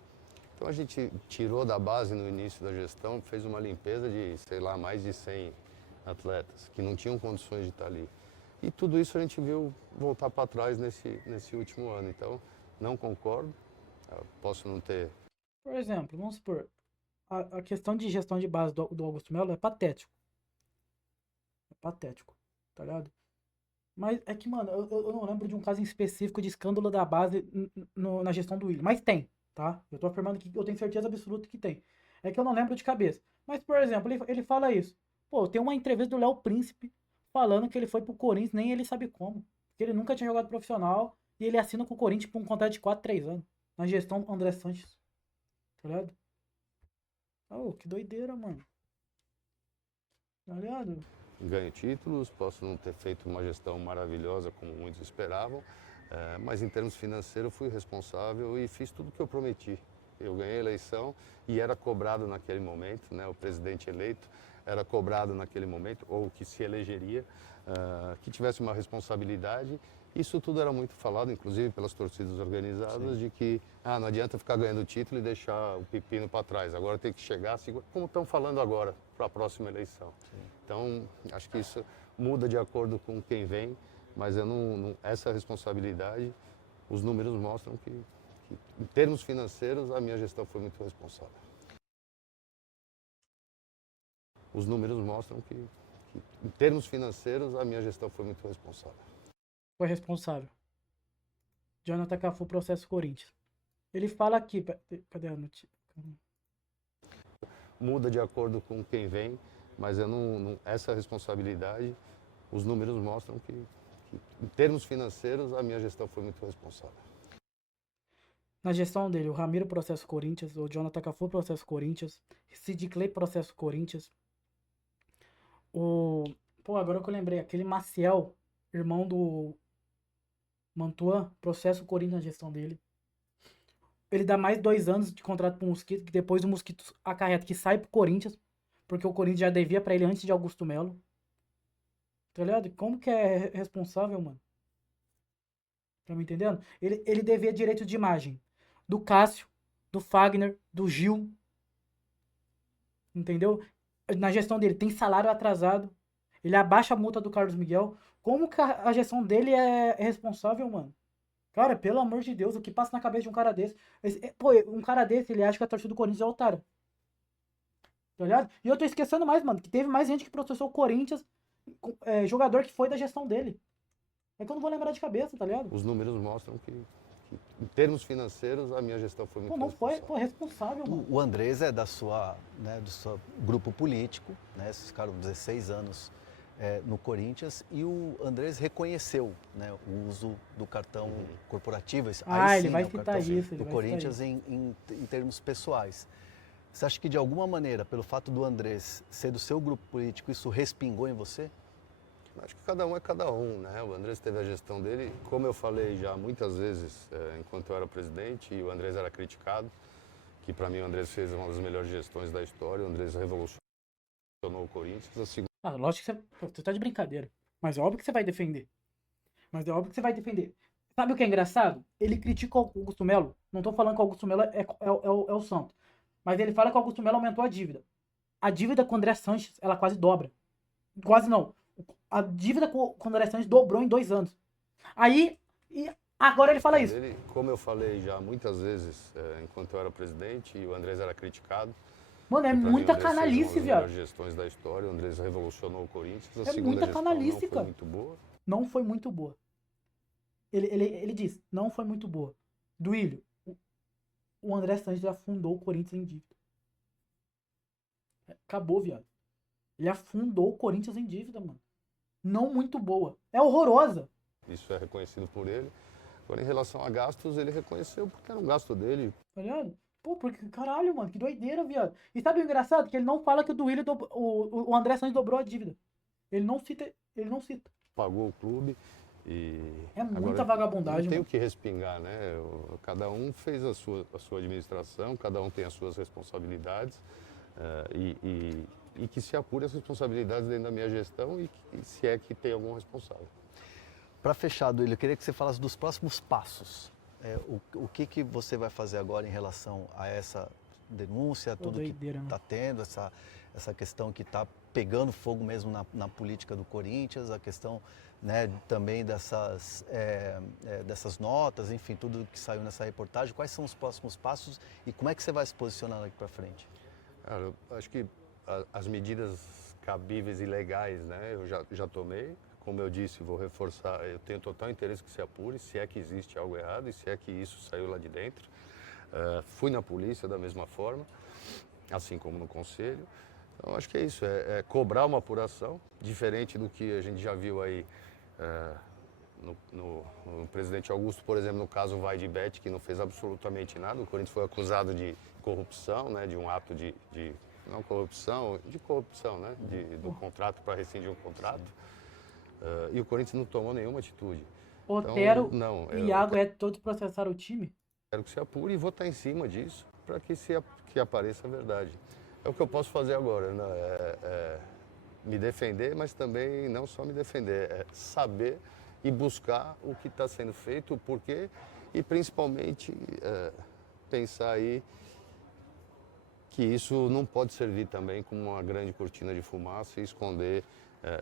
Então a gente tirou da base no início da gestão, fez uma limpeza de, sei lá, mais de 100 atletas que não tinham condições de estar ali. E tudo isso a gente viu voltar para trás nesse último ano. Então, não concordo, posso não ter. Por exemplo, vamos supor, a questão de gestão de base do Augusto Melo é patético. É patético, tá ligado? Mas é que, mano, eu não lembro de um caso em específico de escândalo da base na gestão do Willian. Mas tem, tá? Eu tô afirmando que eu tenho certeza absoluta que tem. É que eu não lembro de cabeça. Mas, por exemplo, ele fala isso. Pô, tem uma entrevista do Léo Príncipe falando que ele foi pro Corinthians, nem ele sabe como. Que ele nunca tinha jogado profissional e ele assina com o Corinthians por um contrato de 4, 3 anos. Na gestão André Sanches. Tá ligado? Oh, que doideira, mano. Tá ligado? Ganho títulos, posso não ter feito uma gestão maravilhosa como muitos esperavam, mas em termos financeiros fui responsável e fiz tudo o que eu prometi. Eu ganhei a eleição e era cobrado naquele momento, né, o presidente eleito era cobrado naquele momento, ou que se elegeria, que tivesse uma responsabilidade. Isso tudo era muito falado, inclusive pelas torcidas organizadas, de que não adianta ficar ganhando título e deixar o pepino para trás, agora tem que chegar, como estão falando agora, para a próxima eleição. Sim. Então, acho que isso muda de acordo com quem vem, mas eu essa responsabilidade, os números mostram que, em termos financeiros, a minha gestão foi muito responsável. Os números mostram que, em termos financeiros, a minha gestão foi muito responsável. Foi responsável. Jonathan Cafu, processo Corinthians. Ele fala aqui, cadê a notícia? Muda de acordo com quem vem, mas eu essa responsabilidade, os números mostram que, em termos financeiros, a minha gestão foi muito responsável. Na gestão dele, o Ramiro processo Corinthians, o Jonathan Cafu processo Corinthians, Sid Clay processo Corinthians, agora que eu lembrei, aquele Maciel, irmão do Mantuan, processo Corinthians na gestão dele. Ele dá mais 2 anos de contrato pro Mosquito, que depois o Mosquito acarreta que sai pro Corinthians, porque o Corinthians já devia pra ele antes de Augusto Melo. Tá ligado? Como que é responsável, mano? Tá me entendendo? Ele devia direito de imagem do Cássio, do Fagner, do Gil. Entendeu? Na gestão dele tem salário atrasado. Ele abaixa a multa do Carlos Miguel. Como que a gestão dele é responsável, mano? Cara, pelo amor de Deus, o que passa na cabeça de um cara desse? Um cara desse, ele acha que a torcida do Corinthians é otário. Tá ligado? E eu tô esquecendo mais, mano, que teve mais gente que processou o Corinthians, jogador que foi da gestão dele. É que eu não vou lembrar de cabeça, tá ligado? Os números mostram que em termos financeiros, a minha gestão foi muito responsável. Foi responsável, mano. O Andrés é do seu grupo político, né? Vocês ficaram 16 anos no Corinthians e o Andrés reconheceu, né, o uso do cartão corporativo. Ele vai citar isso. Do Corinthians em termos pessoais. Você acha que de alguma maneira, pelo fato do Andrés ser do seu grupo político, isso respingou em você? Acho que cada um é cada um, né? O Andrés teve a gestão dele, como eu falei já muitas vezes, enquanto eu era presidente, e o Andrés era criticado, que para mim o Andrés fez uma das melhores gestões da história, o Andrés revolucionou o Corinthians. Lógico que você tá de brincadeira, mas é óbvio que você vai defender. Sabe o que é engraçado? Ele critica o Augusto Melo, não tô falando que o Augusto Melo é o santo, mas ele fala que o Augusto Melo aumentou a dívida. A dívida com o André Sanches, ela quase dobra. Quase não. A dívida com o André Sanches dobrou em 2 anos. Aí, Agora ele fala Mas isso. ele, como eu falei já muitas vezes, enquanto eu era presidente e o Andrés era criticado, Mano, é que pra mim o muita Andrés fez uma canalice, das viado. melhores gestões da história, o Andrés revolucionou o Corinthians, a É segunda muita gestão não canalice, foi cara. muito boa. Não foi muito boa. Ele diz, não foi muito boa. Duílio, o André Sanches afundou o Corinthians em dívida. Acabou, viado. Ele afundou o Corinthians em dívida, mano. Não muito boa. É horrorosa. Isso é reconhecido por ele. Agora, em relação a gastos, ele reconheceu porque era um gasto dele. Tá ligado? Pô, porque, caralho, mano, que doideira, viado. E sabe o engraçado? Que ele não fala que o Duílio, o André Sanches dobrou a dívida. Ele não cita, ele não cita. Pagou o clube e... É muita agora, vagabundagem, não tem mano. o que respingar, né? Cada um fez a sua administração, cada um tem as suas responsabilidades e que se apure as responsabilidades dentro da minha gestão e se é que tem algum responsável. Para fechar, Duílio, eu queria que você falasse dos próximos passos. O que você vai fazer agora em relação a essa denúncia, tudo doideira, que né? está tendo, essa questão que está pegando fogo mesmo na política do Corinthians, a questão, né, também dessas notas, enfim, tudo que saiu nessa reportagem. Quais são os próximos passos e como é que você vai se posicionar daqui para frente? Cara, eu acho que as medidas cabíveis e legais, né, eu já tomei. Como eu disse, vou reforçar, eu tenho total interesse que se apure, se é que existe algo errado e se é que isso saiu lá de dentro. Fui na polícia da mesma forma, assim como no conselho. Então, acho que é isso, é cobrar uma apuração, diferente do que a gente já viu aí no presidente Augusto, por exemplo, no caso Vai de Bet, que não fez absolutamente nada. O Corinthians foi acusado de corrupção, né, de um ato não corrupção, de corrupção, né, do contrato para rescindir um contrato. E o Corinthians não tomou nenhuma atitude. Otero Então, não, e Iago todos processaram o time? Quero que se apure e vou estar em cima disso para que apareça a verdade. É o que eu posso fazer agora, né? Me defender, mas também não só me defender, é saber e buscar o que está sendo feito, o porquê e principalmente pensar aí que isso não pode servir também como uma grande cortina de fumaça e esconder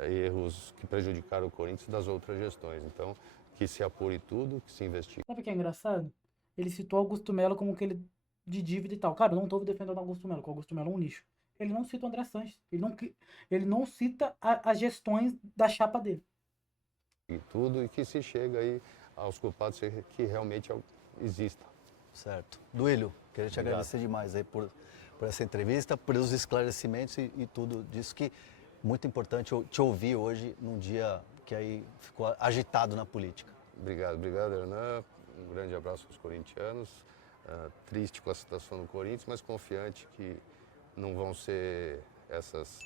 erros que prejudicaram o Corinthians das outras gestões. Então, que se apure tudo, que se investigue. Sabe o que é engraçado? Ele citou Augusto Melo como que ele de dívida e tal. Cara, eu não tô defendendo o Augusto Melo, porque o Augusto Melo é um lixo. Ele não cita o André Sanches. Ele não cita as gestões da chapa dele. E tudo, e que se chega aí aos culpados que realmente existam. Certo. Duílio, queria te agradecer demais aí por essa entrevista, pelos esclarecimentos e tudo disso que muito importante eu te ouvir hoje, num dia que aí ficou agitado na política. Obrigado, Hernan. Um grande abraço aos corintianos. Triste com a situação do Corinthians, mas confiante que não vão ser essas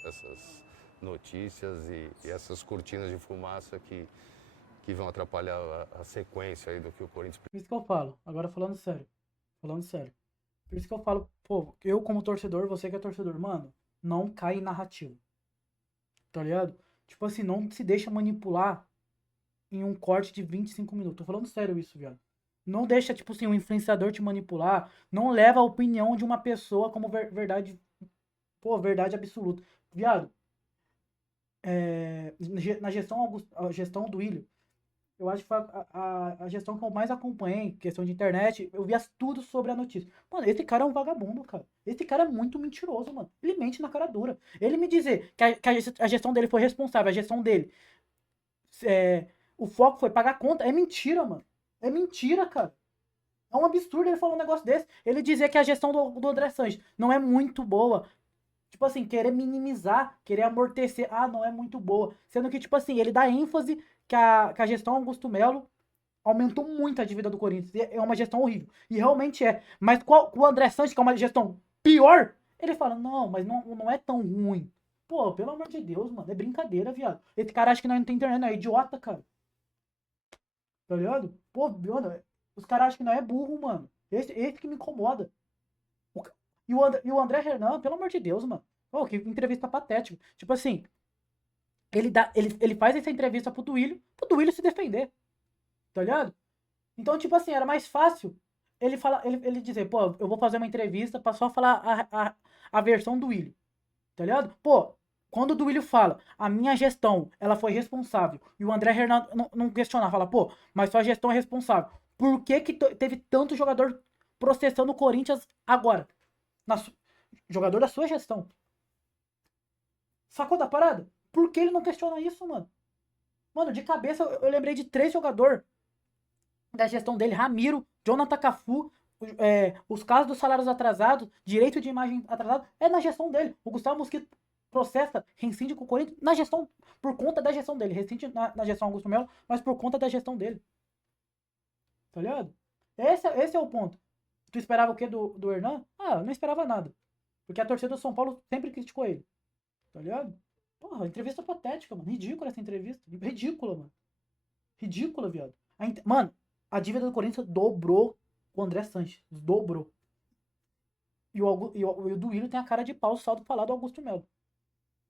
notícias e essas cortinas de fumaça que vão atrapalhar a sequência aí do que o Corinthians precisa. Por isso que eu falo, agora falando sério. Por isso que eu falo, pô, eu como torcedor, você que é torcedor, mano, não cai em narrativa. Tá ligado? Tipo assim, não se deixa manipular em um corte de 25 minutos. Tô falando sério isso, viado. Não deixa, tipo assim, um influenciador te manipular. Não leva a opinião de uma pessoa como verdade. Pô, verdade absoluta. Viado, na gestão do Willian, eu acho que foi a gestão que eu mais acompanhei, questão de internet, eu via tudo sobre a notícia. Mano, esse cara é um vagabundo, cara. Esse cara é muito mentiroso, mano. Ele mente na cara dura. Ele me dizer que a gestão dele foi responsável, a gestão dele, o foco foi pagar conta, é mentira, mano. É mentira, cara. É um absurdo ele falar um negócio desse. Ele dizer que a gestão do André Sanches não é muito boa. Tipo assim, querer minimizar, querer amortecer. Ah, não é muito boa. Sendo que, tipo assim, ele dá ênfase que a gestão Augusto Melo aumentou muito a dívida do Corinthians. É uma gestão horrível. E realmente é. Mas com o André Sanches, que é uma gestão pior, ele fala, não, mas não é tão ruim. Pô, pelo amor de Deus, mano. É brincadeira, viado. Esse cara acha que não tem internet, não. É idiota, cara. Tá ligado? Pô, mano, os caras acham que não é burro, mano. Esse que me incomoda. E o André Hernan, pelo amor de Deus, mano. Pô, que entrevista patética. Tipo assim, ele faz essa entrevista pro Duílio se defender. Tá ligado? Então, tipo assim, era mais fácil ele dizer, pô, eu vou fazer uma entrevista pra só falar a versão do Duílio. Tá ligado? Pô, quando o Duílio fala, a minha gestão, ela foi responsável, e o André Hernan não questionar, fala, pô, mas sua gestão é responsável. Por que que teve tanto jogador processando o Corinthians agora? Jogador da sua gestão. Sacou da parada? Por que ele não questiona isso, mano? Mano, de cabeça eu lembrei de 3 jogadores da gestão dele. Ramiro, Jonathan Cafu, os casos dos salários atrasados, direito de imagem atrasado, é na gestão dele. O Gustavo Mosquito processa, reincide com o Corinthians na gestão, por conta da gestão dele. Reincide na gestão Augusto Melo, mas por conta da gestão dele. Tá ligado? Esse é o ponto. Tu esperava o quê do Hernan? Ah, eu não esperava nada. Porque a torcida do São Paulo sempre criticou ele. Tá ligado? Porra, entrevista patética, mano. Ridícula essa entrevista. Ridícula, mano. Ridícula, viado. Mano, a dívida do Corinthians dobrou com o André Sanches. Dobrou. E o Duílio tem a cara de pau só do falar do Augusto Melo.